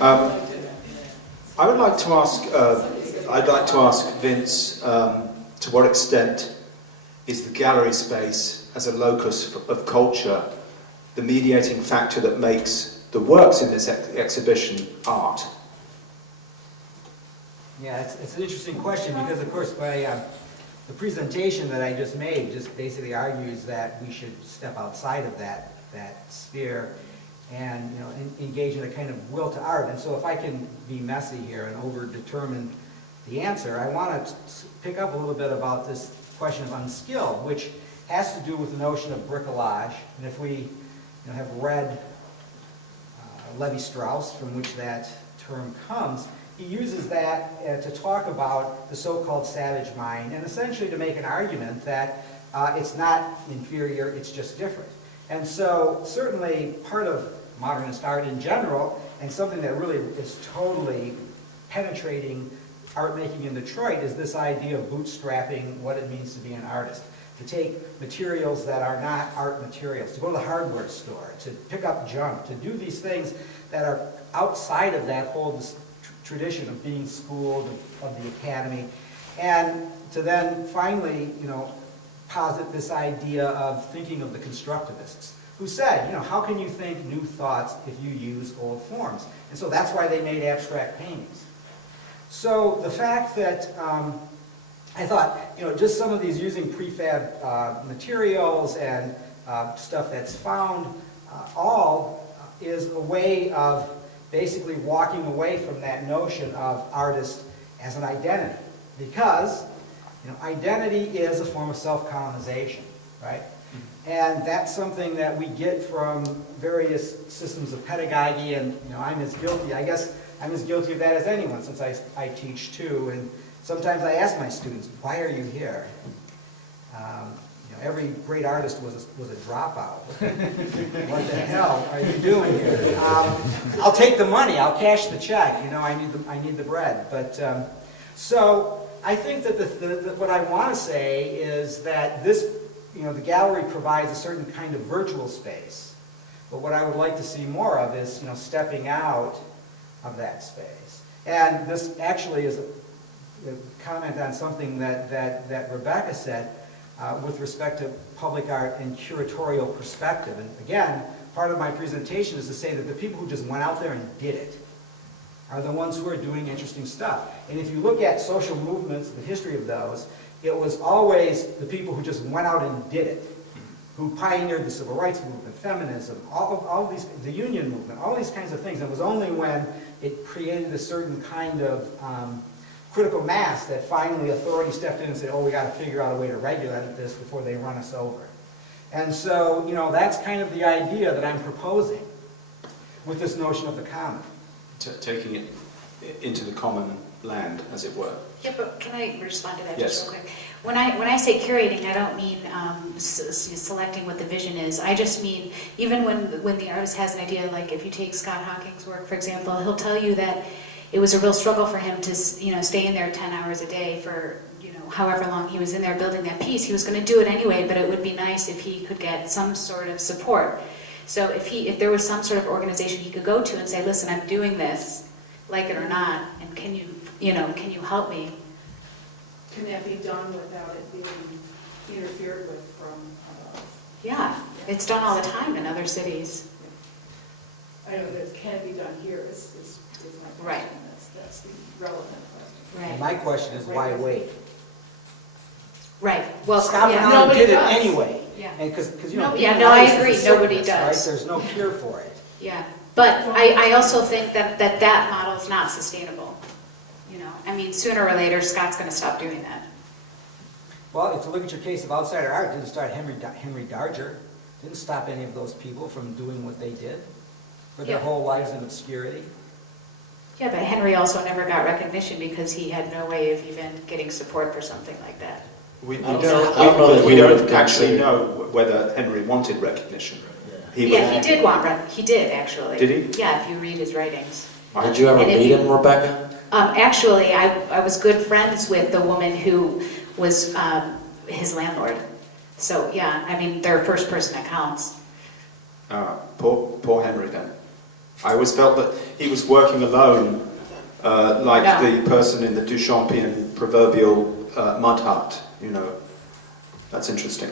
I would like to ask, I'd like to ask Vince, to what extent is the gallery space as a locus of culture the mediating factor that makes the works in this exhibition art? Yeah, it's an interesting question because, of course, by the presentation that I just made just basically argues that we should step outside of that sphere and engage in a kind of will to art. And so if I can be messy here and over-determine the answer, I want to pick up a little bit about this question of unskilled, which has to do with the notion of bricolage. And if we have read Levi-Strauss, from which that term comes, he uses that to talk about the so-called savage mind and essentially to make an argument that it's not inferior, it's just different. And so certainly part of modernist art in general, and something that really is totally penetrating art making in Detroit, is this idea of bootstrapping what it means to be an artist. To take materials that are not art materials, to go to the hardware store, to pick up junk, to do these things that are outside of that whole tradition of being schooled, of the academy, and to then finally, posit this idea of thinking of the constructivists, who said, how can you think new thoughts if you use old forms? And so that's why they made abstract paintings. So the fact that I thought, just some of these using prefab materials and stuff that's found, all is a way of basically walking away from that notion of artist as an identity. Because, identity is a form of self-colonization, right? And that's something that we get from various systems of pedagogy, and I'm as guilty, I guess I'm as guilty of that as anyone, since I teach too. And sometimes I ask my students, why are you here? Every great artist was a dropout. What the hell are you doing here? I'll take the money. I'll cash the check. I need the bread. But so I think that what I want to say is that this, the gallery provides a certain kind of virtual space. But what I would like to see more of is, stepping out of that space. And this actually is a comment on something that Rebecca said. With respect to public art and curatorial perspective. And again, part of my presentation is to say that the people who just went out there and did it are the ones who are doing interesting stuff. And if you look at social movements, the history of those, it was always the people who just went out and did it, who pioneered the civil rights movement, feminism, all these, the union movement, all these kinds of things. It was only when it created a certain kind of critical mass that finally authority stepped in and said, we got to figure out a way to regulate this before they run us over. And so, that's kind of the idea that I'm proposing with this notion of the common. Taking it into the common land, as it were. Yeah, but can I respond to that Yes. just real quick? When I say curating, I don't mean selecting what the vision is. I just mean even when the artist has an idea, like if you take Scott Hawking's work, for example, he'll tell you that it was a real struggle for him to, stay in there 10 hours a day for, however long he was in there building that piece. He was going to do it anyway, but it would be nice if he could get some sort of support. So if there was some sort of organization he could go to and say, listen, I'm doing this, like it or not, and can you help me? Can that be done without it being interfered with from above? Yeah, it's done all the time in other cities. I know that it can be done here is my question. Right. That's the relevant question. Right. And my question is, why wait? Right. Well, Scott yeah. Brown did it does. anyway. Yeah. And because I agree. Nobody does. Right? There's no cure for it. Yeah, but I also think that model is not sustainable. Sooner or later, Scott's going to stop doing that. Well, if you look at your case of outsider art, it didn't start Henry Darger. Didn't stop any of those people from doing what they did for their whole lives in obscurity. Yeah, but Henry also never got recognition because he had no way of even getting support for something like that. We I don't know that don't he would have actually considered- know whether Henry wanted recognition. He did actually. Did he? Yeah, if you read his writings. Did you ever And if meet you- him, Rebecca? Actually, I was good friends with the woman who was his landlord. So yeah, they're first person accounts. Poor Henry then. I always felt that he was working alone, like No. the person in the Duchampian proverbial mud hut, you know. That's interesting.